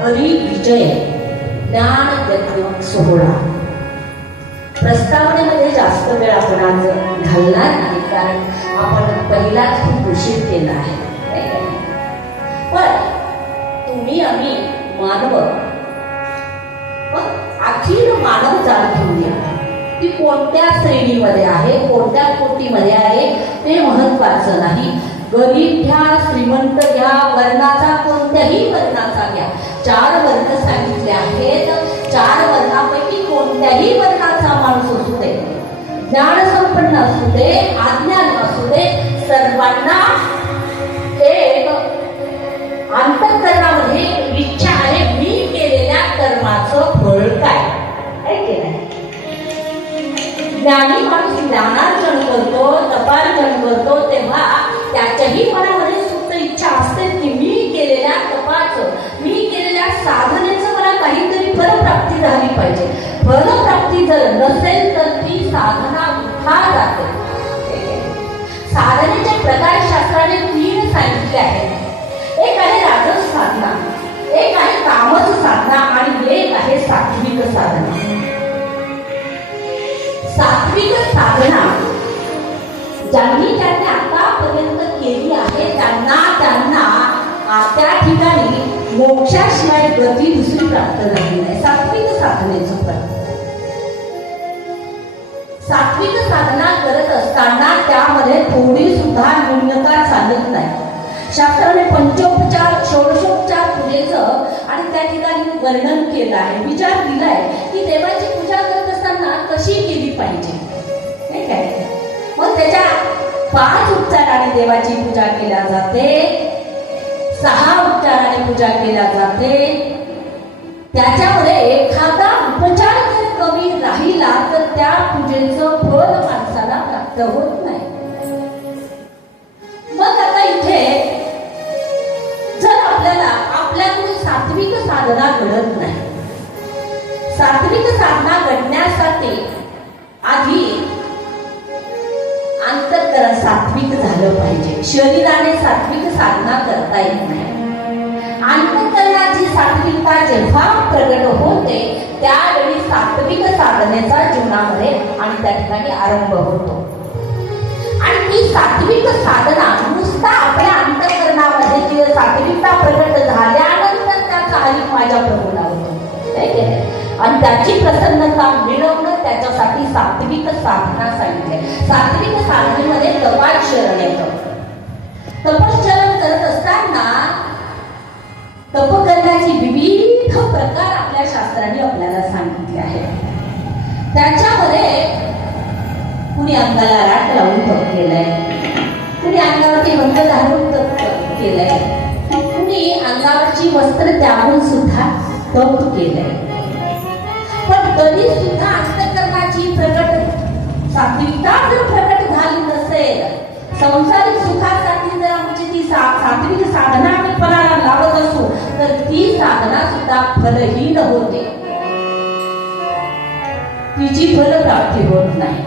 हरी विजय ज्ञान यज्ञ सोहळा. प्रस्तावनेमध्ये जास्त वेळ आपण आज घालणार नाही, कारण आपण पहिलाच खूप उशीर केला आहे. पण तुम्ही आम्ही मानव, अखिल मानव जात घेऊया. ती कोणत्या श्रेणीमध्ये आहे, कोणत्या कोटीमध्ये आहे ते महत्वाचं नाही. गरीब घ्या, श्रीमंत घ्या, वर्णाचा कोणत्याही वर्णाचा घ्या. 4 वर्ण सांगितले आहेत. 4 वर्णापैकी कोणत्याही वर्णाचा माणूस असू दे, ज्ञान संपन्न असू दे, अज्ञान असू दे, सर्वांना एक अंतःकरणामध्ये इच्छा आहे, मी केलेल्या कर्माचं फळ काय. ज्ञानी माणूस ज्ञानार्जन करतो, तपार्जन करतो, तेव्हा त्याच्याही मनामध्ये सुप्त इच्छा असते की मी केलेल्या तपाचं, मी केलेल्या साधनेचं मला काहीतरी फलप्राप्ती झाली पाहिजे. फलप्राप्ती जर नसेल तर ती साधना वृथा जाते. साधनेचे प्रकार शास्त्राने 3 सांगितले आहेत. एक आहे राजस साधना, एक आहे तामस साधना आणि एक आहे सात्विक साधना. सात्विक साधना ज्यांनी आतापर्यंत केली आहे त्यांना त्या ठिकाणी मोक्षाशिवाय गती दुसरी प्राप्त झाली नाही. सात्विक साधनेचं फळ. सात्विक साधना करत असताना त्यामध्ये थोडी सुद्धा न्यूनता चालत नाही. शास्त्राने पंचोपचार, षोडशोपचार पूजेचं आणि त्या ठिकाणी वर्णन केलं आहे, विचार दिलाय की देवाची पूजा करत असताना कशी केली पाहिजे. नाही काय, मग त्याच्या 5 उपचाराने देवाची पूजा केल्या जाते, 6 उपचाराने पूजा केल्या जाते. त्याच्यामध्ये एखादा उपचार जर कमी राहिला तर त्या पूजेचं फळ माणसाला प्राप्त होत नाही. मग आता इथे जर आपल्याकडून सात्विक साधना घडत नाही, सात्विक साधना घडण्यासाठी आधी अंतःकरण सात्विक झालं पाहिजे. शरीराने सात्विक साधना करता येत नाही. अंतःकरणाची सात्विकता जेव्हा प्रगट होते त्यावेळी सात्विक साधनेचा जीवनामध्ये आणि त्या ठिकाणी आरंभ होतो. आणि ती सात्विक साधना नुसता आपल्या अंतःकरणामध्ये जी सात्विकता प्रगट झाल्यानंतर त्याचा हरिक माझ्या प्रभूला होतो. आणि त्याची प्रसन्नता मिळवणं त्याच्यासाठी सात्विक साधना सांगितले. सात्विक साधनेमध्ये तपाचरण येतं. तपश्चरण करत असताना तप करण्याची विविध प्रकार आपल्या शास्त्राने आपल्याला सांगितले आहेत. त्याच्यामध्ये कुणी अंगाला राट लावून तप केलंय, कुणी अंगावरती बंद घालून तप केलंय, कुणी अंगावरची वस्त्र त्यागून सुद्धा तप केलंय. पण तरी सुद्धा अंतःकरणाची प्रगट सात्विकता जर प्रगट झाली नसेल, संसारिक सुखासाठी जर आमची ती सात्विक साधना आम्ही पणाला लावत असू तर ती साधना सुद्धा फलहीन होते, तिची फलप्राप्ती होत नाही.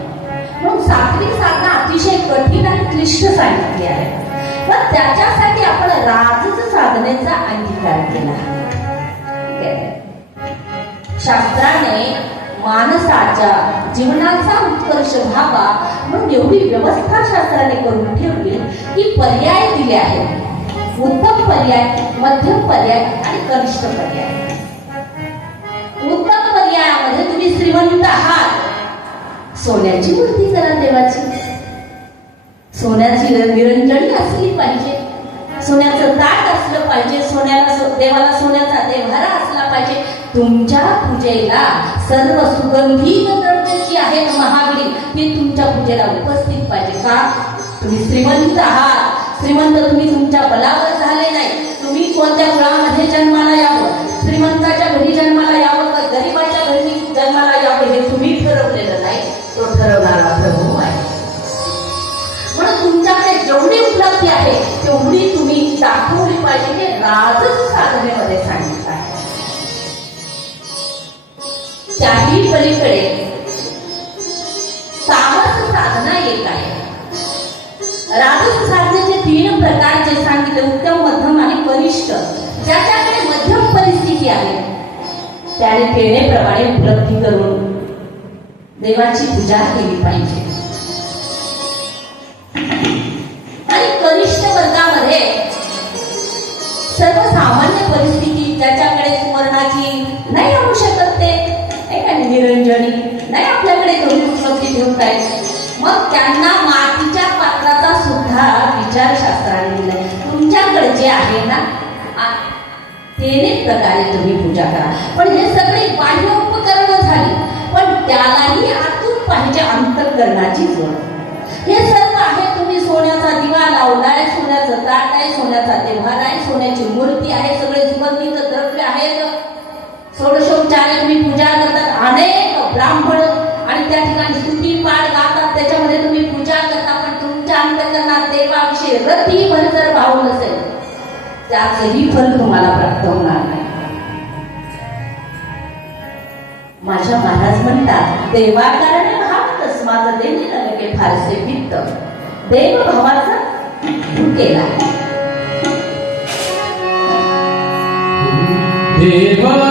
मग सात्विक साधना अतिशय कठीण आणि क्लिष्ट सांगितली आहे. पण त्याच्यासाठी आपण राजस साधनेचा अंगीकार केला. शास्त्राने माणसाच्या जीवनाचा उत्कर्ष व्हावा म्हणून एवढी व्यवस्था शास्त्राने करून ठेवली की पर्याय दिले आहेत. उत्तम पर्याय, मध्यम पर्याय आणि कनिष्ठ पर्याय. उत्तम पर्यायामध्ये तुम्ही श्रीमंत आहात, सोन्याची मूर्ती करा देवाची. सोन्याची निरंजनी असली पाहिजे, सोन्याचं ताट असलं पाहिजे, देवाला सोन्याचा देव्हारा असला पाहिजे. तुमच्या पूजेला सर्व सुगंधित द्रव्ये जी आहेत महागडी ती तुमच्या पूजेला उपस्थित पाहिजे. का? तुम्ही श्रीमंत आहात. श्रीमंत तुम्ही तुमच्या बलावर झाले नाही. तुम्ही कोणत्या कुळामध्ये जन्माला यावं, श्रीमंताच्या घरी जन्माला यावं का गरीबाच्या घरी जन्माला यावं हे तुम्ही ठरवलेलं नाही, तो ठरवणारा प्रभू आहे. म्हणून तुमच्याकडे जेवढी उपलब्धी आहे तेवढी तुम्ही दाखवली पाहिजे. हे राजस साधनेमध्ये सांगितलं आहे. त्याही पलीकडे तामस साधना एक आहे. राजस साधनेचे 3 प्रकार जे सांगितले, उत्तम, मध्यम आणि वरिष्ठ. ज्याच्याकडे मध्यम परिस्थिती त्याने पेनेप्रमाणे उपलब्धी करून देवाची पूजा केली पाहिजे. आणि कनिष्ठ वर्गामध्ये सर्वसामान्य परिस्थिती, ज्याच्याकडे सुवर्णाची नाही आणू शकत ते निरंजनी नाही आपल्याकडे कमी उपलब्धी ठेवता येत, मग त्यांना मातीच्या पात्राचा सुद्धा विचार शास्त्राने दिलाय. तुमच्याकडे जे आहे ना तेने प्रकारे तुम्ही पूजा करा. पण हे सगळे बाह्य उपकरण झाली, पण त्यालाही आतून पाहिजे अंतःकरणाची जोड. हे सर्व आहे. तुम्ही सोन्याचा दिवा लावलाय, सोन्याचं ताट आहे, सोन्याचा देव्हार आहे, सोन्याची मूर्ती आहे, सगळे सुगंधित द्रव्य आहेत, षोडशोपचारे तुम्ही पूजा करतात, अनेक ब्राह्मण आणि त्या ठिकाणी स्तुती पाठ गातात, त्याच्यामध्ये तुम्ही पूजा करता. पण तुमच्या अंतःकरणात देवाविषयी रतीभर जर भाव नसेल, त्याचंही फल तुम्हाला प्राप्त होणार नाही. माझ्या महाराज म्हणतात, देवाकारणे भाव तस्मात देणे लगे फारसे पित्त. देव भावाचा केला देवा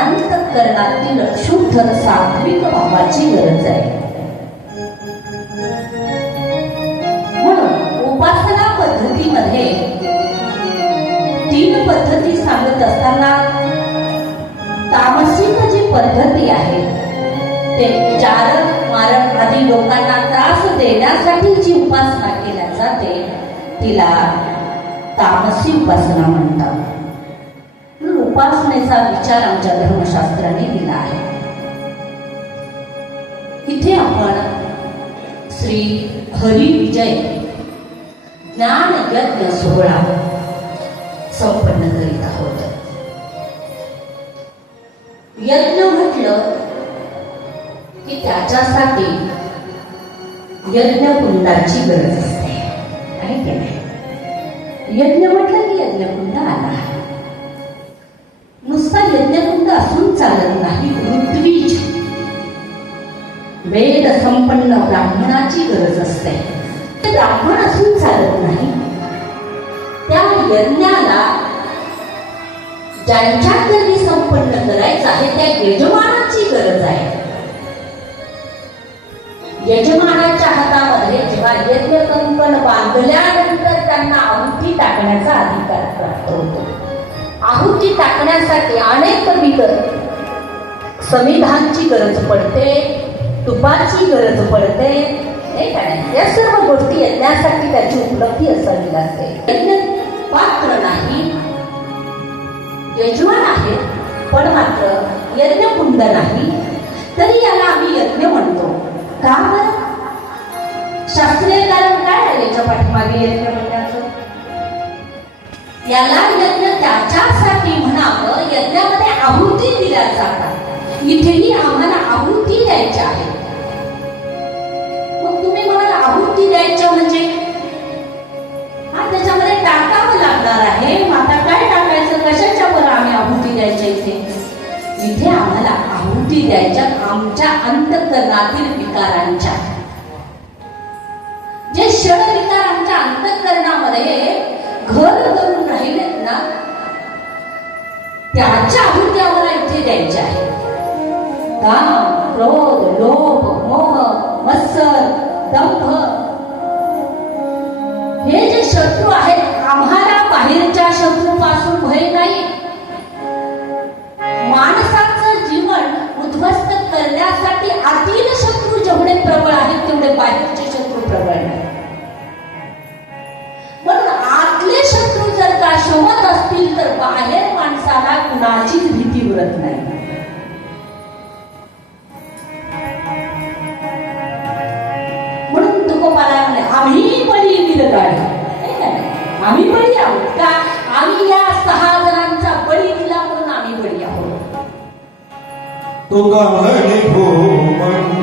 अंतःकरणातील शुद्ध सात्विक भावाची गरज आहे. म्हणून उपासना पद्धतीमध्ये 3 पद्धती सांगत असताना तामसिक जी पद्धती आहे ते चारक मारक आदी लोकांना त्रास देण्यासाठी जी उपासना केल्या जाते तिला तामसी उपासना म्हणतात. उपासनेचा विचार आमच्या धर्मशास्त्राने दिला आहे. इथे आपण श्री हरी विजय ज्ञान यज्ञ सोहळा संपन्न करीत आहोत. यज्ञ म्हटलं की त्याच्यासाठी यज्ञकुंडाची गरज असते, आहे की नाही? यज्ञ म्हटलं की यज्ञकुंड आला. नुसता यज्ञकुंड असून चालत नाही, ऋत्विज वेद संपन्न ब्राह्मणाची गरज असते. ते ब्राह्मण असून चालत नाही. त्या यज्ञाला ज्यांच्याकडे संपन्न करायचं आहे त्या यजमानाची गरज आहे. यजमानाच्या हातामध्ये जेव्हा यज्ञ कंकण बांधल्यानंतर त्यांना आहुती टाकण्याचा अधिकार प्राप्त होतो. आहुती टाकण्यासाठी अनेक समिधांची गरज पडते, तुपाची गरज पडते, हे काय या सर्व गोष्टी यज्ञासाठी त्याची उपलब्धी असावी लागते. यज्ञ पात्र नाही, यजमान आहे, पण मात्र यज्ञकुंड नाही, तरी याला आम्ही यज्ञ म्हणतो. का बरं? शास्त्रीय कारण काय आहे याच्या पाठीमागे यज्ञ म्हणण्याचं? याला यज्ञ त्याच्यासाठी म्हणावं, यज्ञामध्ये आहुती दिल्या जातात. इथेही आम्हाला आहुती द्यायच्या आहे. मग तुम्ही म्हणाल आहुती द्यायच्या म्हणजे त्याच्यामध्ये टाकावं लागणार आहे. आता काय टाकायचं, कशाच्या वर आम्ही आहुती द्यायच्या? इथे आम्हाला आहुती द्यायच्या आमच्या अंतःकरणातील विकारांच्या. जे षड विकार आमच्या अंतःकरणामध्ये घर करून राहिलेत ना, त्याच्या आहुती आम्हाला इथे द्यायच्या आहे. काम, क्रोध, लोभ, मोह, मत्सर, दंभ हे जे शत्रू आहेत, आम्हाला बाहेरच्या शत्रूपासून भय नाही. माणसाचं जीवन उद्ध्वस्त करण्यासाठी आतील शत्रू जेवढे प्रबळ आहेत तेवढे बाहेरचे शत्रू प्रबळ नाही. म्हणून आतले शत्रू जर का शमत असतील तर बाहेर माणसाला कुणाचीच भीती उरत नाही. म्हणून तुकोबाला म्हणले आम्ही बळी बिलगाडी. आम्ही बळी आहोत का? आम्ही या 6 जणांचा बळी दिला म्हणून आम्ही बळी आहोत. तुका म्हणे भूमंड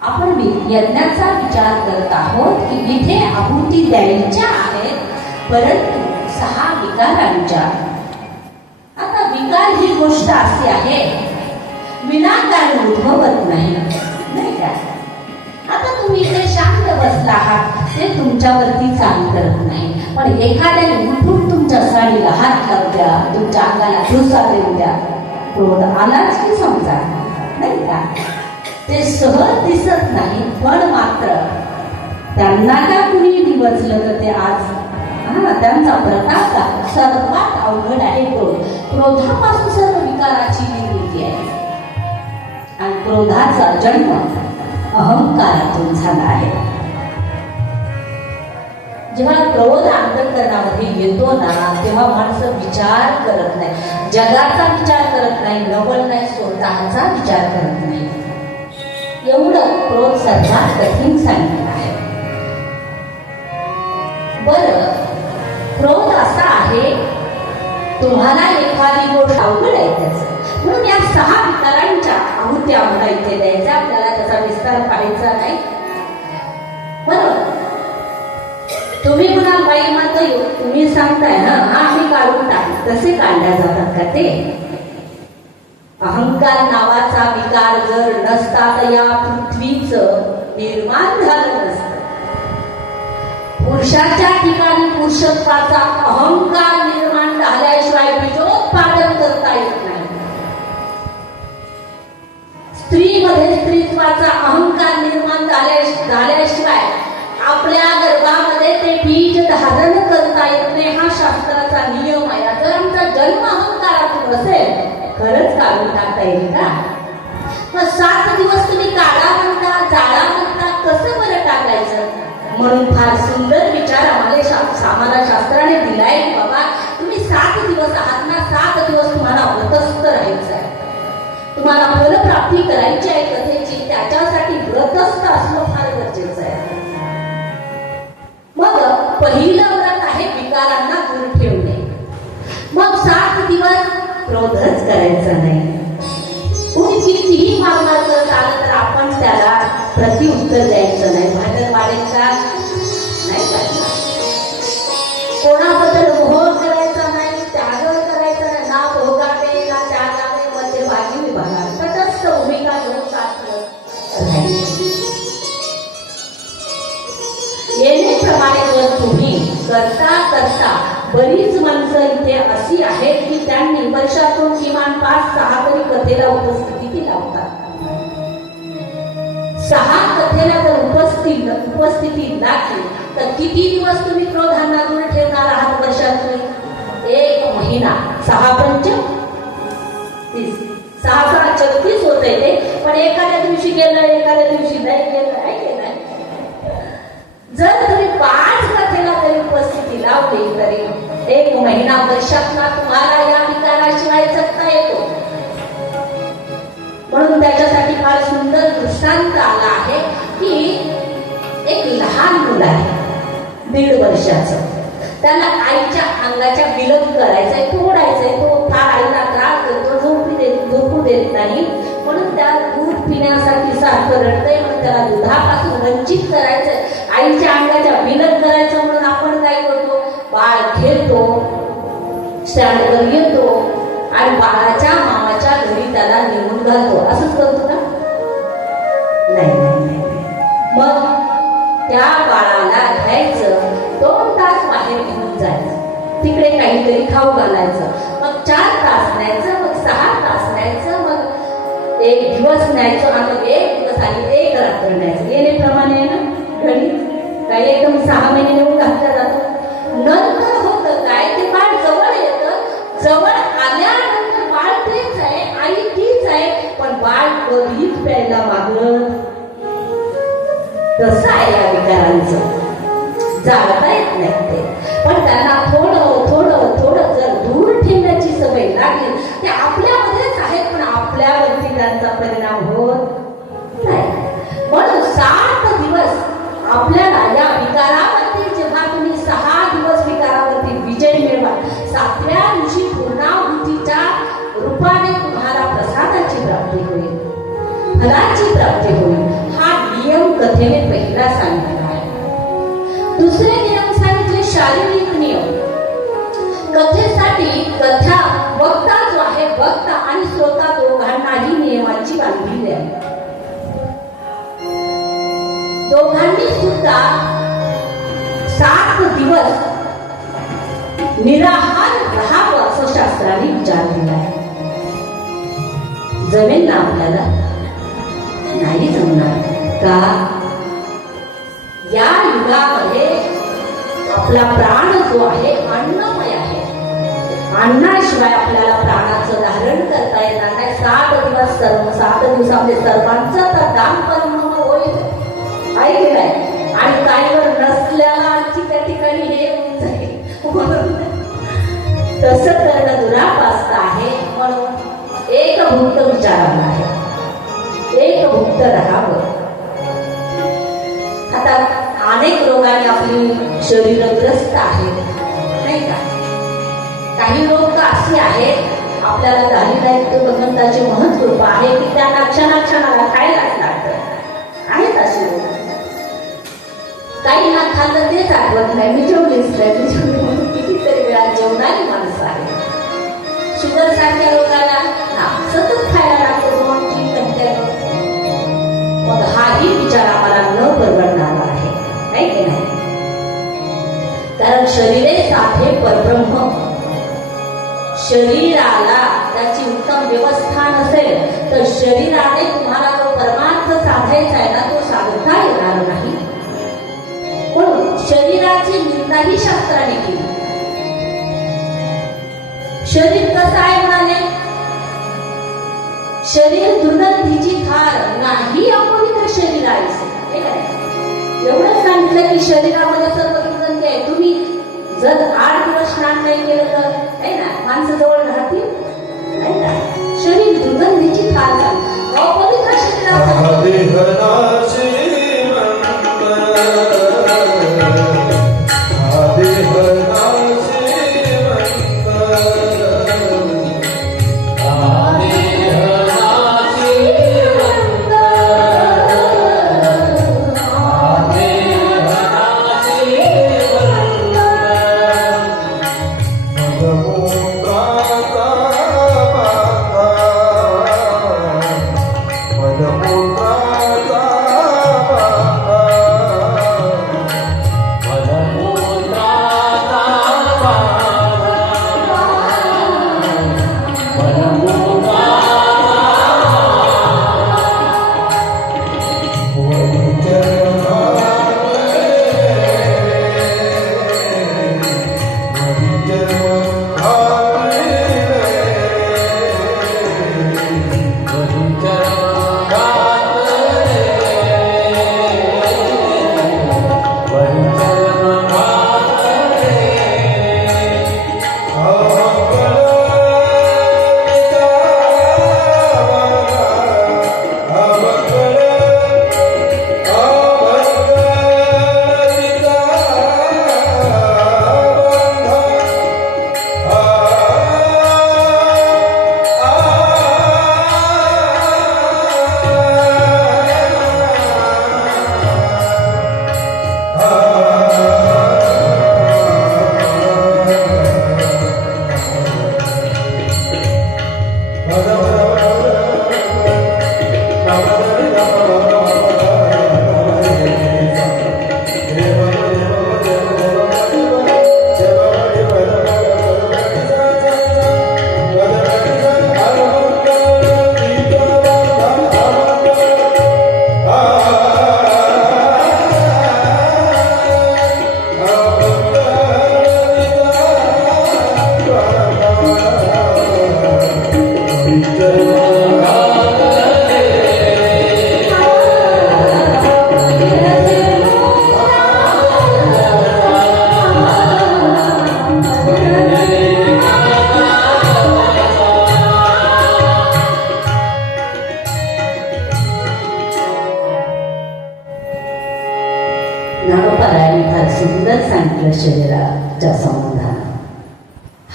आपण यज्ञाचा विचार करत आहोत की इथे आहुती द्यायच्या आहेत, परंतु 6 विकारांच्या. आता विकार ही गोष्ट अशी आहे विनाकारण उद्भवत नाही, नाही का? आता तुम्ही इथे शांत बसला आहात ते तुमच्यावरती चाल करत नाही, पण एखाद्याने उठून तुमच्या साडीला हात लावू द्या, तुमच्या अंगाला ठुसा देऊ द्या, क्रोध आलाच की समजा, नाही का? ते सहज दिसत नाही, पण मात्र त्यांना का कुणी डिवचलं तर ते आज त्यांचा प्रताप सर्वात अवघड आहे. क्रोधापासून सर्व विकाराची निर्मिती आहे आणि क्रोधाचा जन्म अहंकारातून झाला आहे. जेव्हा क्रोध अंतःकरणामध्ये येतो ना, तेव्हा माणसं विचार करत नाही, जगाचा विचार करत नाही, नवल नाही, स्वतःचा विचार करत नाही. एवढं क्रोध सर्वात कठीण सांगितलं आहे. बरं, क्रोध असा आहे, तुम्हाला एखादी गोष्ट अवघड आहे त्याचं, म्हणून या 6 विकारांच्या आहुती आम्हाला इथे द्यायच्या. आपल्याला त्याचा विस्तार पाहायचा नाही. बरोबर, तुम्ही म्हणाल बाई माता तुम्ही सांगताय ना, आम्ही काढून टाक, तसे काढल्या जातात का ते? अहंकार नावाचा विकार जर नसता तर या पृथ्वीचं निर्माण झालं नसतं. पुरुषाच्या ठिकाणी पुरुषत्वाचा अहंकार निर्माण झाल्याशिवाय बीजोत्पादन करता येत नाही. जीवाचा अहंकार निर्माण झाल्याशिवाय आपल्या गर्भामध्ये ते बीज धारण करता येत नाही. हा शास्त्राचा नियम आहे. जर आमचा जन्म अहंकारातून असेल खरंच काढून टाकता येईल का? मग 7 दिवस तुम्ही काढा म्हणता, जाळा म्हणता, कसं बरं टाकायचं? म्हणून फार सुंदर विचार आम्हाला शास्त्राने दिलाय की बाबा तुम्ही 7 दिवस आहात ना, 7 दिवस तुम्हाला व्रतस्थ राहायचं आहे. तुम्हाला फलप्राप्ती करायची आहे कथेची, त्याच्यासाठी व्रतस्थ असणं फार गरजेचं आहे. मग पहिलं व्रत आहे विकारांना दूर ठेवणे. मग 7 दिवस क्रोधच करायचा नाही. कोणी कितीही मागणार करत आलं तर आपण त्याला प्रतिउत्तर द्यायचं नाही. भांडण वाढायचा नाही पाहिजे. कोणाबद्दल मोह करायचा नाही, त्याग करायचा नाही. ना भोगावे ना त्यागावे, मध्यभागी विभागावे. तटस्थ भूमिका घेऊन 7 दिवस राहायचे. येणेप्रमाणे जर तुम्ही करता करता बरीच माणसं इथे अशी आहेत की त्यांनी वर्षातून किमान 5-6 तरी कथेला उपस्थिती लावतात. 6 कथेला जर उपस्थिती लागली तर किती दिवस तुम्ही क्रोधांना दूर ठेवणार आहात वर्षातून? 1 महिना. 6 पंच 30, 6 36 होते ते. पण एखाद्या दिवशी गेलं, एखाद्या दिवशी नाही गेलं, आहे की नाही? जर तुम्ही 5 कथेला तरी उपस्थिती लावली तरी 1 महिना वर्षातला तुम्हाला या विकाराशिवाय जगता येतो. म्हणून त्याच्यासाठी फार सुंदर दृष्टांत आला आहे की एक लहान मुलं आहे 1.5 वर्षाचं. त्याला आईच्या अंगाच्या विलग करायचंय, तोडायचंय. तो फार आईला त्रास देतो, झोपू देत नाही. म्हणून त्याला दूध पिण्यासाठी सारखं रडतंय. म्हणून त्याला दुधापासून वंचित करायचंय, आईच्या अंगाच्या विलग करायचं. म्हणून आपण काय करतो, बाळ घेतो, स्टँडवर येतो आणि बाळाच्या मामाच्या घरी त्याला नेऊन घालतो. असंच करतो ना? नाही. मग त्या बाळाला घ्यायचं, 2 तास बाहेर घेऊन जायचं, तिकडे काहीतरी खाऊ घालायचं. मग 4 तास न्यायचं, मग 6 तास न्यायचं, मग 1 दिवस न्यायचं, आणि मग 1 दिवस आणि 1 रात्र न्यायचं. येणेप्रमाणे आहे ना घडी. काही एकदम 6 महिने नेऊन घातल्या जातो. नंतर होतं काय, ते बाळ जवळ येतं. जवळ आल्यानंतर बाळ तेच आहे, आई तीच आहे, पण बाळ कधीच प्यायला मागत. तसं आहे या विकारांचं. जाणता येत नाही ते, पण त्यांना थोडं जर दूर ठेवण्याची सवय लागली, ते आपल्यामध्येच आहेत पण आपल्यावरती त्यांचा परिणाम होत नाही. म्हणून 7 दिवस आपल्याला या विकारावरती, जेव्हा तुम्ही 6 दिवस विकारावरती विजय मिळवा, 7व्या दिवशी पूर्णाहुतीच्या रूपाने तुम्हाला प्रसादाची प्राप्ती होईल, फलाची प्राप्ती होईल. हा नियम कथेने पहिला सांगितला आहे. दुसरे नियम सांगितले शारीरिक नियम. कथेसाठी कथा वक्ता जो आहे, वक्ता आणि श्रोता दोघांनाही नियमाची बांधली आहे. दोघांनी सुद्धा 7 दिवस निराहार राहावं असं शास्त्राने विचार केला आहे. जमेल ना आपल्याला? नाही जमणार का? या युगामध्ये आपला प्राण जो आहे अन्नमय आहे. अन्नाशिवाय आपल्याला प्राणाचं धारण करता येणार नाही. 7 दिवसामध्ये सर्वांचं तर दान परम होईल, आहे की नाही? आणि काहीवर नसल्याला आणखी त्या ठिकाणी हे होऊन जाईल. तसं करणं दुरापास्त आहे. म्हणून एकभुक्त विचारायला आहे, एकभुक्त राहावं. आता अनेक रोगाने आपली शरीर ग्रस्त आहेत, नाही का? काही रोग तर असे आहेत आपल्याला झालेला भगवंताची महत् कृपा आहे की त्यांना क्षणाला खायलाच लागतं. आहेत असे रोग. काही ना खाल्लं तेच आठवत नाही, मी जेवलीच नाही. कितीतरी वेळा जेवणारी माणसं आहे. शुगर सारख्या रोगाला सतत खायला लागतो, 2-3 घंटे. मग हाही विचार आम्हाला न परवडणारा आहे, नाही की नाही? कारण शरीरे साधे परब्रह्म. शरीराला त्याची उत्तम व्यवस्था नसेल तर शरीराने तुम्हाला जो परमार्थ साधायचा आहे ना तो साधता येणार नाही. म्हणून शरीराची निंदाही शास्त्राने केली. शरीर कसं आहे म्हणाले, शरीर दुर्गंधीची थार नाही अपवित्र शरीर आहे. एवढं सांगितलं की शरीरामध्ये सर्व दुर्गंधी आहे. तुम्ही जर 8 दिवस स्नान नाही केलं तर आहे ना माणसं जवळ राहतील नाही ना. शरीर दुर्गंधीची थार झाली अपवित्र शरीराचं ज्ञानोपाध्यायांनी फार सुंदर सांगितलं शरीराच्या संबंधानं.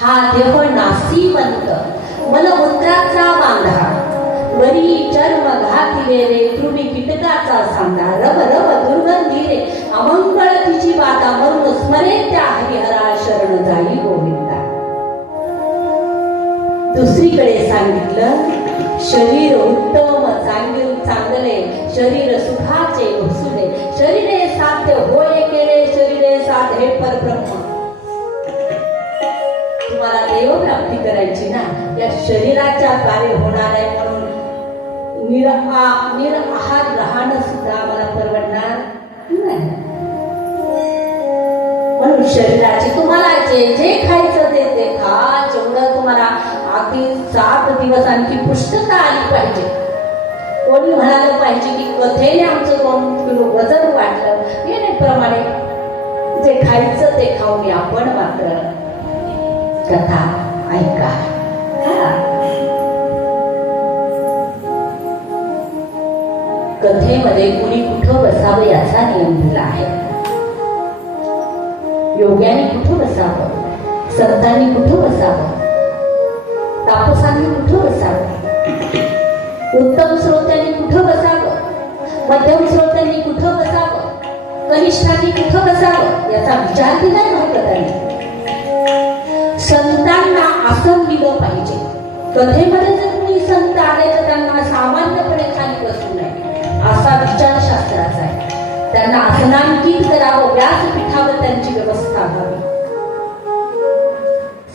हा देह नासीवंत मलमूत्राचा बांधा, वरी चर्म घातिले रे तृणी कीटकाचा सांधा, रव रव दुर्गंधी रे अमंगळ तिची बाधा, म्हणून स्मरे त्या हरिहरा शरण जाई गोविंदा. दुसरीकडे सांगितलं शरीर उत्तम चांगले शरीर सुखाचे घुसले, शरीरे साध्य होय केले शरीरे साधे परब्रह्म. तुम्हाला देवप्राप्ती करायची ना, या शरीराच्या द्वारे होणार आहे. म्हणून निराहार राहणं सुद्धा आम्हाला परवडणार नाही. म्हणून शरीराचे तुम्हाला जे जे खायचं ते खा. जेवढं तुम्हाला अगदी 7 दिवस आणखी पुष्टता आली पाहिजे. कोणी म्हणालं पाहिजे की कथेने आमचं 2 किलो वजन वाढलं, येण्याप्रमाणे जे खायचं ते खाऊन आपण मात्र कथा ऐका. कथेमध्ये कुणी कुठं बसावं याचा नियम दिला आहे. योग्याने कुठं बसावं, संतांनी कुठं बसावं, तापसांनी कुठं बसावं, उत्तम श्रोत्यांनी कुठं बसावं, मध्यम श्रोत्यांनी कुठं बसावं, कनिष्ठांनी कुठं बसावं याचा विचार दिला नव्हता त्यांनी. संतांना आसन दिलं पाहिजे. कथेमध्ये जर कुणी संत आले तर त्यांना सामान्यपणे खाली बसू नये असा विचार शास्त्राचा आहे. त्यांना आसनांकित करावं, व्यासपीठावर त्यांची व्यवस्था व्हावी.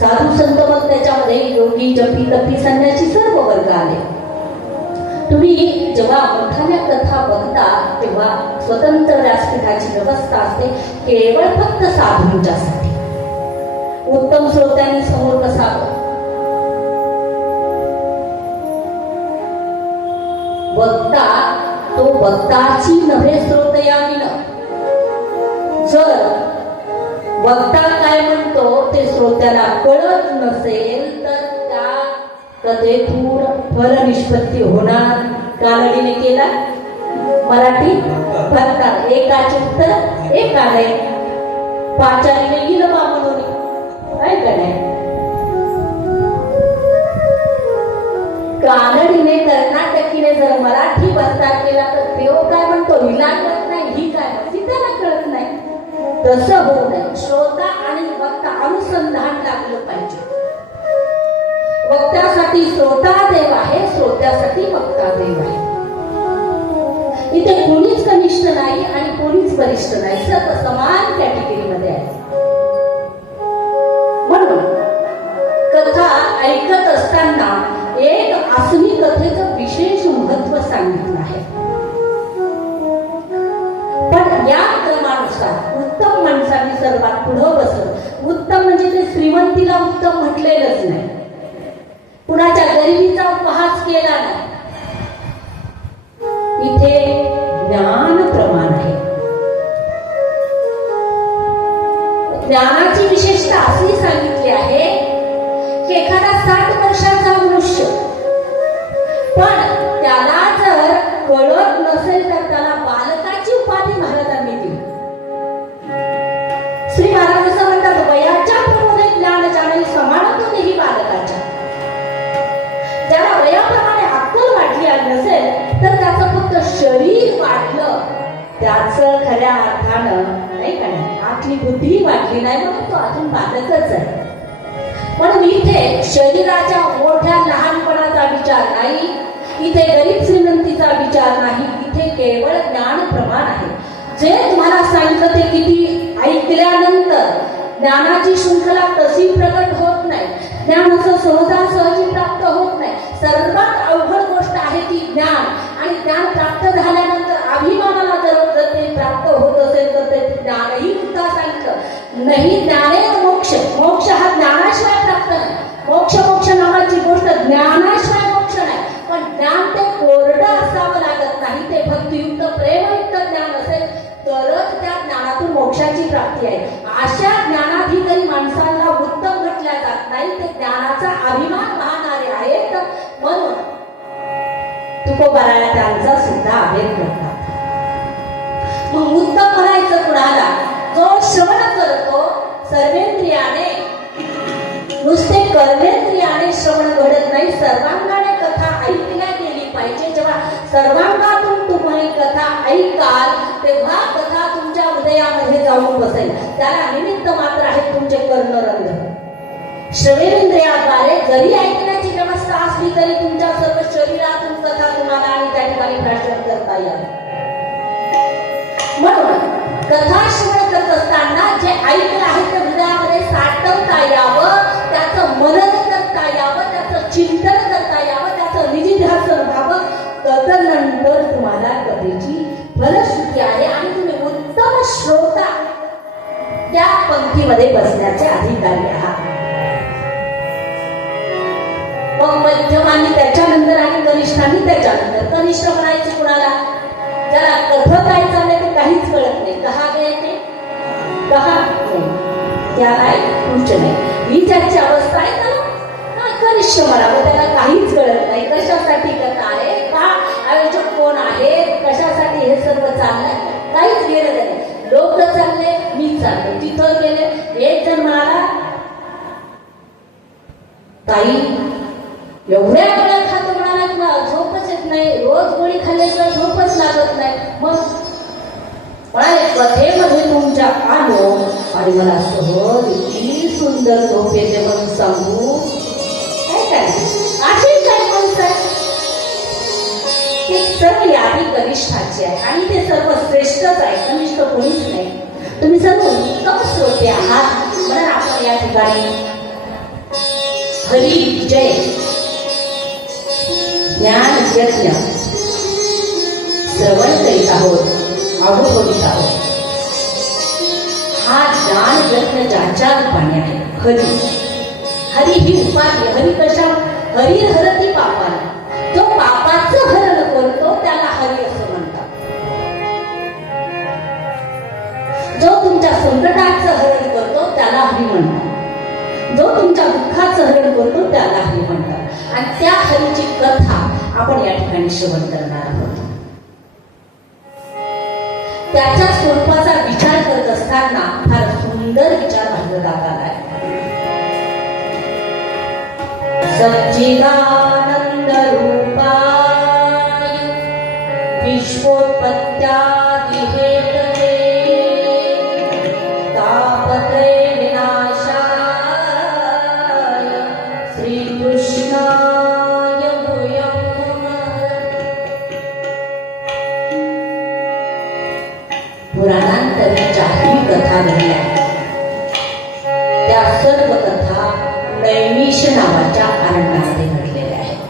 साधू संत मग त्याच्यामध्ये योगी जपी तपी संन्यासी सर्व वर्ग आले. तुम्ही जेव्हा मोठ्याने कथा बघता तेव्हा स्वतंत्र व्यासपीठाची व्यवस्था असते केवळ फक्त साधूंच्यासाठी. उत्तम श्रोत्यांनी समोर बसावं. वक्ता तो वक्ताची नव्हे श्रोतयाविन. जर वक्ता काय म्हणतो ते श्रोत्याला कळत नसेल तर त्या कथेतून फलनिष्पत्ती होणार. कानडीने केला मराठी भरता एकाचे उत्तर एक आले. पाचारीने लिहिलं बा म्हणून काय काय. कानडीने कर्नाटकीने जर मराठी भरता केला तर देव काय म्हणतो हिला कळत नाही, ही काय सीताला कळत नाही. तसं होऊ नये. श्रोता आणि वक्ता अनुसंधान लागलं पाहिजे. वक्त्यासाठी श्रोता देव आहे, श्रोत्यासाठी वक्ता देव आहे. इथे कोणीच कनिष्ठ नाही आणि कोणीच वरिष्ठ नाही, सर्व समान कॅटेगरीमध्ये आहे. म्हणून कथा ऐकत असताना एक आसनी कथेचं विशेष महत्व सांगितलं आहे. पण या क्रमानुसार उत्तम माणसांनी सर्वात पुढं बसलं. उत्तम म्हणजे ते श्रीमंतीला उत्तम म्हटलेलंच नाही, कुणाच्या गरिबीचा उपहास केला नाही. इथे ज्ञान प्रमाण आहे. ज्ञानाची विशेषता अशी सांगितली आहे की एखादा 60 वर्षाचा मनुष्य पण त्याला जर कळत नसेल तर त्याला बालकाची उपाधी महाराजांनी दिली. श्री महाराज असं म्हणतात वयाच्या प्रबोधे ज्ञान जाणे समानतो ही बालकाच्या. ज्याला वयाप्रमाणे अक्कल वाढली नसेल तर त्याचं फक्त शरीर वाढलं, त्याचं खऱ्या अर्थानं नाही का आतली बुद्धी वाढली नाही म्हणून तो अजून बालकच आहे. म्हणून इथे शरीराच्या मोठ्या लहानपणाचा विचार नाही, इथे गरीब श्रीमंतीचा विचार नाही, इथे केवळ ज्ञान प्रमाण आहे. जे तुम्हाला सांगितलं ते किती ऐकल्यानंतर ज्ञानाची शृंखला तशी प्रकट होत नाही. ज्ञान असं सहजासहजी प्राप्त होत नाही. सर्वात अवघड गोष्ट आहे ती ज्ञान. आणि ज्ञान प्राप्त झाल्यानंतर अभिमानाला जर ते प्राप्त होत असेल तर ते ज्ञानही सुद्धा सांगितलं नाही. ज्ञाने मोक्ष, मोक्ष हा ज्ञानाशिवाय प्राप्त नाही. मोक्ष मोक्ष नावाची गोष्ट ज्ञानाशिवाय मोक्ष नाही. पण ज्ञान ते कोरडं असावं लागत नाही, ते भक्तियुक्त प्रेमयुक्त ज्ञान असेल तरच त्या ज्ञानातून मोक्षाची प्राप्ती आहे. अशा ज्ञानाधिकारी माणसांना उत्तम म्हटल्या जात नाही, ते ज्ञानाचा अभिमान वाहणारे आहेत. म्हणून तुकोबाराया त्यांचा सुद्धा अभेद करतात. मग उत्तम म्हणायचं कुणाला? जो श्रवण करतो सर्वेंद्रियाने, नुसते कर्मेंद्रियाने श्रवण घडत नाही, सर्वांगाने कथा ऐकल्या गेली पाहिजे. जेव्हा सर्वांगातून तुम्ही कथा ऐकाल तेव्हा कथा तुमच्या हृदयामध्ये जाऊन बसेल. त्याला निमित्त मात्र आहे तुमचे कर्णरंग. श्रवणेंद्रियाद्वारे जरी ऐकण्याची व्यवस्था असली तरी तुमच्या सर्व शरीरातून कथा तुम्हाला आणि त्या ठिकाणी भाषण करता येईल. म्हणून कथा श्रवण करत असताना जे ऐकलं आहे ते हृदयामध्ये साठवता यावं, त्याचं मनन करता यावं, त्याचं चिंतन करता यावं, त्याचं निधिध्यासन व्हावं. तदनंतर तुम्हाला कथेची फलश्रुती आहे आणि तुम्ही उत्तम श्रोता त्या पंक्तीमध्ये बसण्याचे अधिकारी आहात. मग मध्यमांनी त्याच्यानंतर आणि कनिष्ठांनी त्याच्यानंतर. कनिष्ठ म्हणायचे कुणाला? ज्याला कथं काय चाललंय ते काहीच कळत नाही. कहा गए ते कहा त्याला कुछ नाही, ही ज्याची अवस्था आहे त्याला कनिष्ठ म्हणावं. त्याला काहीच कळत नाही. कशासाठी कथा आहे, का आयोजक कोण आहे, कशासाठी हे सर्व चाललंय काहीच गेलं नाही. लोक चालले, मी चालले, तिथं गेले. एक जण म्हणाला ताई एवढ्या गोळ्या खातो म्हणाला तुला झोपच येत नाही, रोज गोळी खाल्ल्याशिवाय झोपच लागत नाही. मग म्हणाले कथेमध्ये तुमच्या आलो आणि मला सहज इतकी सुंदर झोप येते म्हणून सांगू काय काय अशी काय म्हणताय. ते सर्व यादी कनिष्ठाची आहे आणि ते सर्व श्रेष्ठच आहे, कनिष्ठ कोणीच नाही. तुम्ही सर्व उत्तम श्रोते आहात. म्हणून आपण या ठिकाणी हरी जय ज्ञान यज्ञ श्रवण करीत आहोत, अनुभवित आहोत. हा ज्ञान यज्ञ ज्याच्या रूपाने आहे. हरी ही उपाधी. हरी हरती पापाला. जो पापाचं हरण करतो त्याला हरी असं म्हणतात. जो तुमच्या संकटाचं हरण करतो त्याला हरी म्हणतात. जो तुमच्या दुःखाचं हरण करतो त्याला हरी म्हणतात. आणि त्या हरीची कथा आपण या ठिकाणी श्रवण करणार आहोत. त्याच्या स्वरूपाचा विचार करत असताना फार सुंदर विचार भागवतात आलाय. सच्चिदानंद रूपाय विश्वोत्पत्त्यादि हेतवे तापत्रय विनाशाय श्रीकृष्णाय भूयः नमः. पुराणांतरी ज्याही कथा घडल्या त्या सर्व कथा नैमिष नावाच्या अरण्यामध्ये घडलेल्या आहेत.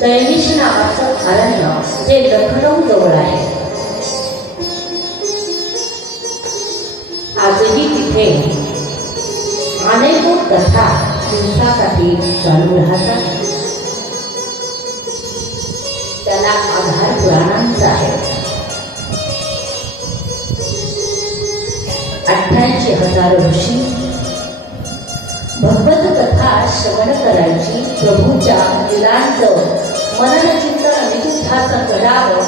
नैमिष नावाचं अरण्य जे लखनौ जवळ आहे. आजही तिथे अनेक कथा दिवसासाठी चालू राहतात. त्याला आधार पुराणांचा आहे. 88,000 ऋषी भगवत कथा श्रवण करायची. प्रभूच्या लीलांचं मनन चिंतन विशुद्धाचं करावं.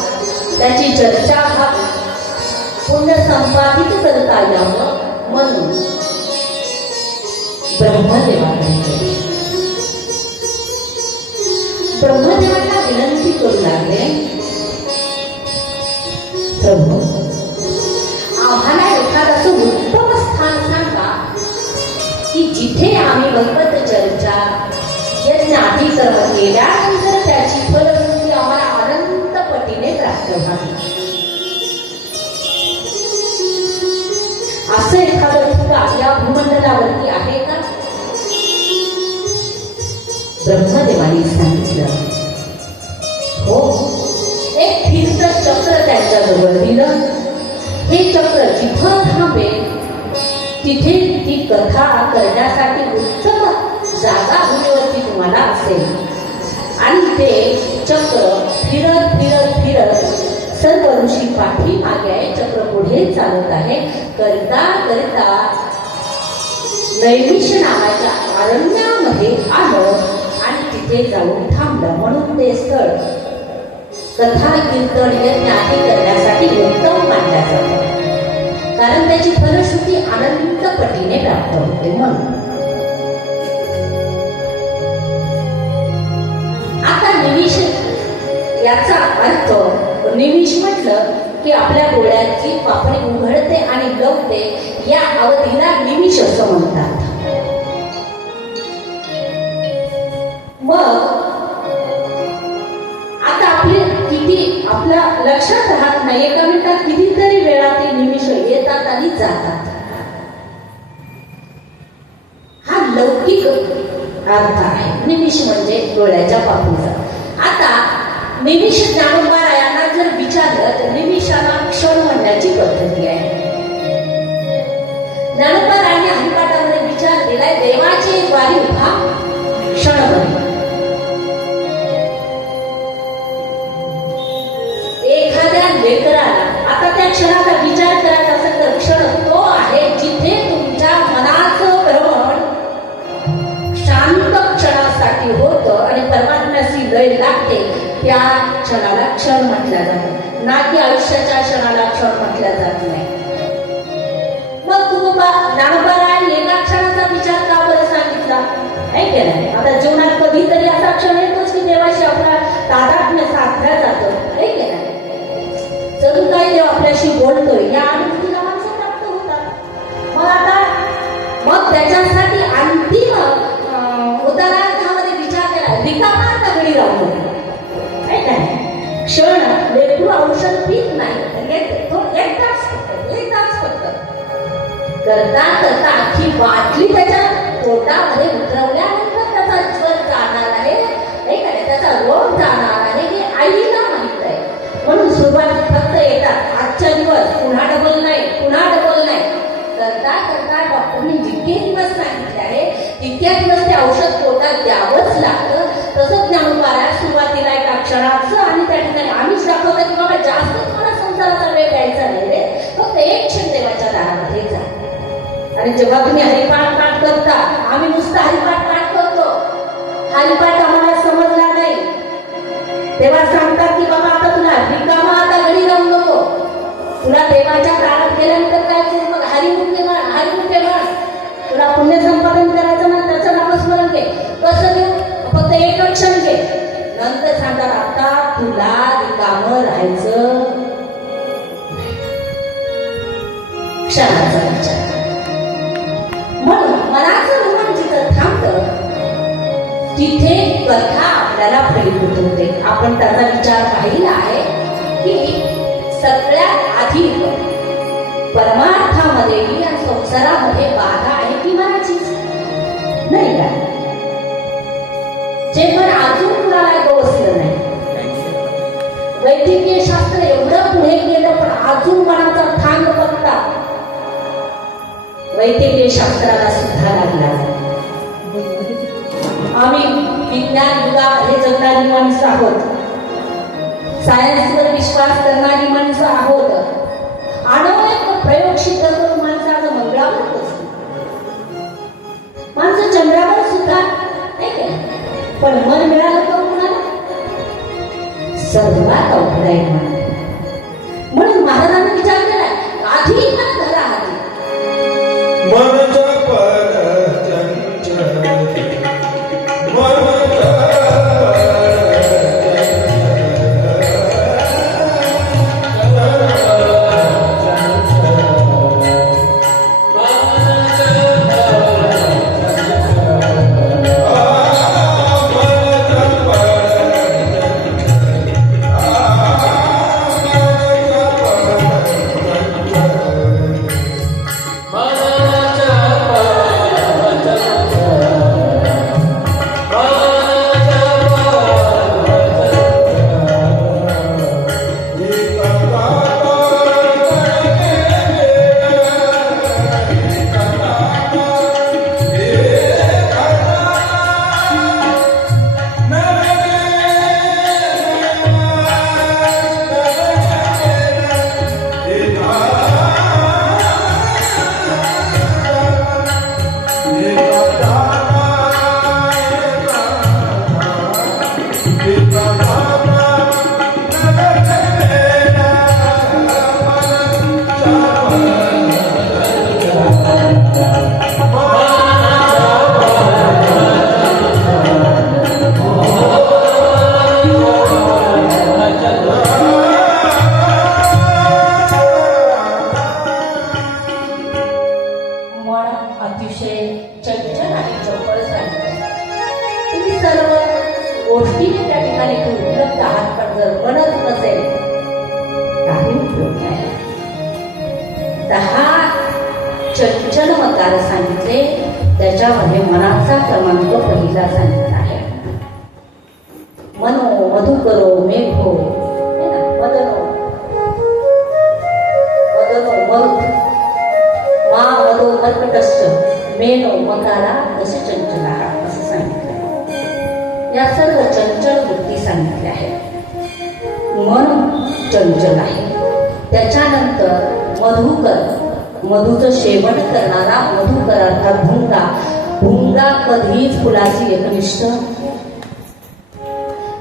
त्याची चर्चा व्हावी. पुण्य संपादित करता यावं म्हणून ब्रह्मदेवांना विनंती करू लागले, प्रभू आम्हाला एखादं उत्तम स्थान सांगा की जिथे आम्ही भगवत चर्चा यज्ञ आधी कर्म केल्यानंतर त्याची फलश्रुती आम्हाला अनंत पटीने प्राप्त व्हावी. असं एखादं ठिकाण या भूमंडलावरती आहे का? ब्रह्मदेवाने सांगितलं, हो. एक फिरतं चक्र त्यांच्याजवळ दिलं. हे चक्र जिथं थांबेल तिथे ती कथा करण्यासाठी उत्तम जागा भूमीवरती तुम्हाला असेल. आणि ते चक्र फिरत फिरत फिरत सर्व ऋषी पाठीमागे आहे. चक्र पुढे चालत आहे. करता करता नैमिष नावाच्या अरण्यामध्ये आलं आणि तिथे जाऊन थांबलं. म्हणून ते स्थळ कथा कीर्तन यज्ञ आदी करण्यासाठी उत्तम मानल्या जातं. कारण त्याची फलश्रुती अनंत पटीने प्राप्त होते. म्हणून आता निमिष याचा अर्थ निमिष म्हटलं की आपल्या डोळ्याची पापणी उघडते आणि लवते. या अवधीला निमिष असं म्हणतात. मग आता आपल्या लक्षात राहत नाही. एका मिनिटात कितीतरी वेळा ते निमिष येतात आणि जातात. हा लौकिक अर्थ आहे. निमिष म्हणजे डोळ्याच्या पापणीचा. आता निमिष ज्ञानोबारायांना जर विचारलं तर निमिषाला क्षण म्हणण्याची पद्धती आहे. ज्ञानोबारायांनी हरिपाठामध्ये विचार दिलाय, देवाचे द्वारी उभा क्षण. एखाद्या लेकराला आता त्या क्षणाचा विचार करायचा असेल तर क्षण तो आहे जिथे तुमच्या मनाचं भ्रमण शांत क्षणासाठी होतं आणि परमात्म्याची लय लागते. त्या क्षणाला क्षण म्हटल्या जातं, ना की आयुष्याच्या क्षणाला क्षण म्हटल्या जात नाही. मग ज्ञानोबारायांनी एका क्षणाचा विचार का बरं सांगितला नाही केला? आता जीवनात कधीतरी असा क्षण येतोच की देवाशी आपला तादात्म्य साधल्या जातं. नाही केला जणू काही देव आपल्याशी बोलतोय या अनुभूतीला माणसं प्राप्त होतात. मग त्याच्यासाठी अंतिम उदाहरणामध्ये विचार केला, रिकामा दगडी राहू क्षण लेकरू औषध पीत नाही. तो एकदाच फक्त करता करता आखी बाटली त्याच्या पोटामध्ये उतरवल्यानंतर त्याचा ज्वर जाणार आहे. तितक्या दिवस ते औषध पोटात द्यावंच लागतं. तसं ज्ञानोबाला सुरुवातीला एका अक्षराचं आणि त्या ठिकाणी आम्हीच दाखवतो की बाबा जास्त तुम्हाला संसाराचा वेळ द्यायचा नाही रे, फक्त एक क्षण देवाच्या दारामध्ये जा. आणि जेव्हा तुम्ही हरिपाठ पाठ करता, आम्ही नुसतं हरिपाठ पाठ करतो, हरिपाठ आम्हाला समजला नाही, तेव्हा सांगतात की बाबा आता तुला रिकामा आता घरी जाऊ नको, तुला देवाच्या दारात गेल्यानंतर काय करू, मग हरिमुखे म्हण, हरिमुखे म्हण, तुला पुण्य संपादन करायचं ना त्याचं नामस्मरण घे. कसं घेऊ, फक्त एक क्षण घे. नंतर सांगतात आता तुला रिकामं राहायचं, क्षणाचा विचार. म्हणून मनाचं मन जिथं थांबतं तिथे कथा आपल्याला फलीभूत होते. आपण त्याचा विचार पाहिला आहे की सगळ्यात आधी परमार्थामध्ये या संसारामध्ये बाधा आहे ती मनाचीच नाही का. जे पण अजून कुणाला गोवसलं नाही, वैद्यकीय शास्त्र एवढं पुढे गेलं पण अजून मनाचा थांग बघता वैद्यकीय शास्त्राला सुद्धा लागला. आम्ही विज्ञान युगामध्ये जगणारी माणसं आहोत, सायन्सवर विश्वास करणारी माणसं आहोत, अनेक प्रयोग सिद्ध करून माणसाचं मंगळावर पोचतो. माणसं चंद्रावर सुद्धा नाही का, पण मन मिळालं का कुणाला, सर्वात अवघड आहे मन. म्हणून महाराजांनी विचार केला आधी मन धरा, आधी मन जपत चंचल, मन चंचल मकार सांगितले, त्याच्यामध्ये मनाचा क्रमांक पहिला सांगितला आहे. मनो मधुकरो मेघो मदनो मदनो मरुत मा मदो कर्कटस्य मेनो मकारा असे चंचल असं सांगितलं. या सर्व चंचल वृत्ती सांगितल्या आहेत. मन चंचल आहे. त्याच्यानंतर मधुकर, मधूचं सेवन करणारा मधुकर अर्थात भुंगा. भुंगा कधीच फुलाची एकनिष्ठ.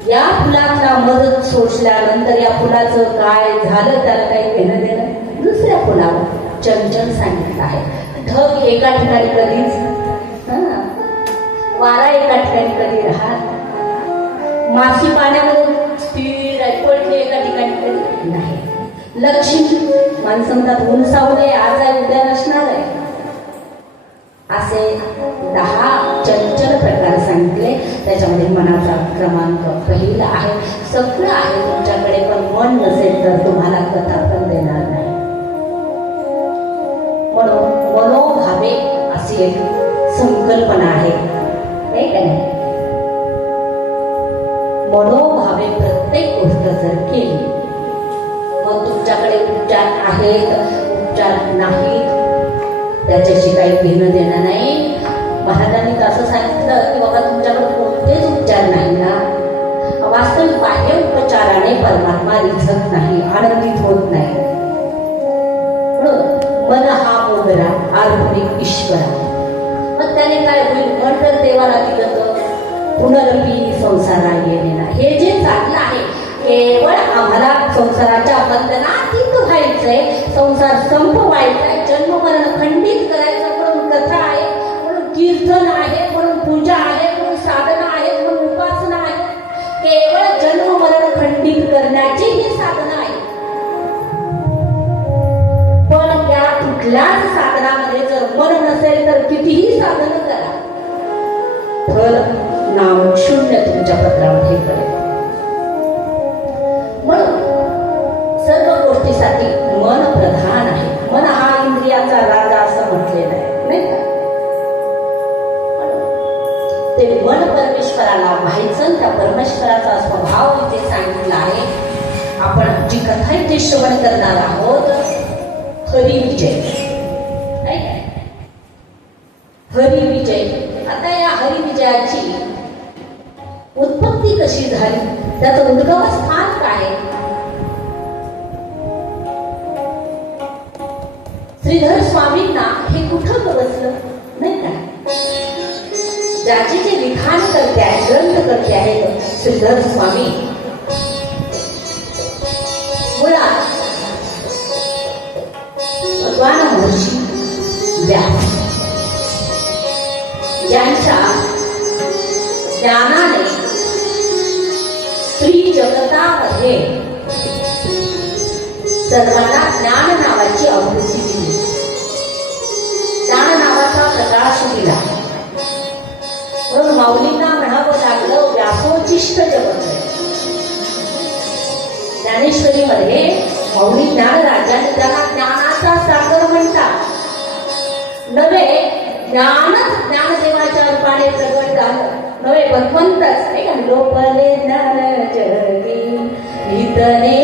या फुलातला मध सोसल्यानंतर या फुलाचं काय झालं त्याला काही घेणं देणं. दुसऱ्या फुलावर चंचल सांगितलं आहे. ढग एका ठिकाणी कधीच, वारा एका ठिकाणी कधी राहत, माशी पाण्यामध्ये स्थिर पडली एका ठिकाणी कधी नाही. लक्ष्मी माणसं म्हणतात उंचावले आज आहे उद्या नसणार आहे. असे 10 चंचल प्रकार सांगितले. त्याच्यामध्ये मनाचा क्रमांक पहिला आहे. सगळं आहे तुमच्याकडे, पण मन नसेल तर तुम्हाला कथा पण देणार नाही. म्हणून मनोभावे अशी एक संकल्पना आहे, नाही का नाही. मनोभावे प्रत्येक गोष्ट जर केली, मग तुमच्याकडे उपचार आहेत उपचार नाहीत त्याच्याशी काही घेणं देणं नाही. महाराजांनी असं सांगितलं की बाबा तुमच्याकडे कोणतेच उपचार नाही ना, वास्तविक बाह्य उपचाराने परमात्मा रिझत नाही, आनंदित होत नाही. मन हा मोगरा आर्पणिक ईश्वरा. मग त्याने काय होईल? मन तर देवाला दिलं तर पुनरपी संसारा येणे. हे जे चाललं आहे केवळ आम्हाला संसाराच्या बंधनातीत व्हायचंय, संसार संपवायचाय, जन्म मरण खंडित करायचं म्हणून कथा आहे, म्हणून कीर्तन आहे, म्हणून पूजा आहे, म्हणून साधना आहे, म्हणून उपासना आहे. केवळ जन्म मरण खंडित करण्याची ही साधना आहे. पण त्या कुठल्याच साधनामध्ये जर मन नसेल तर कितीही साधन करा, फल नाम शून्य तुमच्या पत्रामध्ये करेल. म्हणून सर्व गोष्टीसाठी मन प्रधान आहे. मन हा इंद्रियाचा राजा असं म्हटलेलं आहे, नाही का? ते मन परमेश्वराला व्हायचं, त्या परमेश्वराचा स्वभाव इथे सांगितला आहे. आपण जी कथा इथे श्रवण करणार आहोत, हरिविजय, नाही का? हरिविजय. आता या हरिविजयाची उत्पत्ती कशी झाली, त्याचं उद्गमस्थान काय? श्रीधर स्वामींना हे कुठं बसलं, नाही का? ज्याचे जे लिखाण करते आहेत, ग्रंथ करते आहेत श्रीधर स्वामी, मुळात भगवान महर्षी व्यास यांच्या ज्ञानाने स्त्री जगतामध्ये सर्वांना ज्ञान नावाची अनुभूती दिली, ज्ञान नावाचा प्रकाश दिला. म्हणून माऊलींना म्हणावं लागलं व्यासोचिष्ट जगत. ज्ञानेश्वरीमध्ये माऊली ज्ञानराजाने त्याला ज्ञानाचा सागर म्हणतात. नवे ज्ञानच ज्ञानदेवाच्या रूपाने प्रगट झालं, नवे भगवंतच, नाही का? लोपले ज्ञान जगी हितने